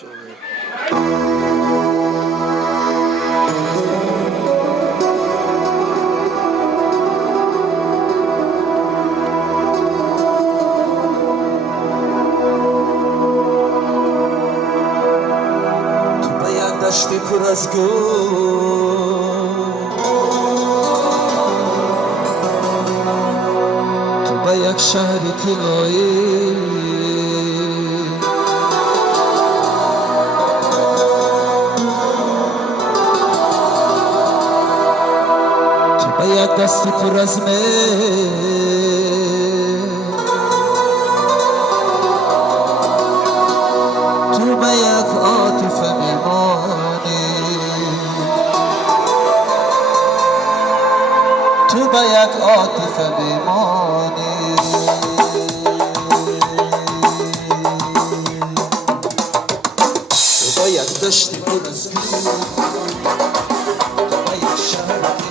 دشتی پر از گل تو به یک شهری طلایی تو به یک دستی پر از می تو به یک عاطفه میمانی تو به یک عاطفه میمانی تو به یک دشتی پر از گل تو به یک شهر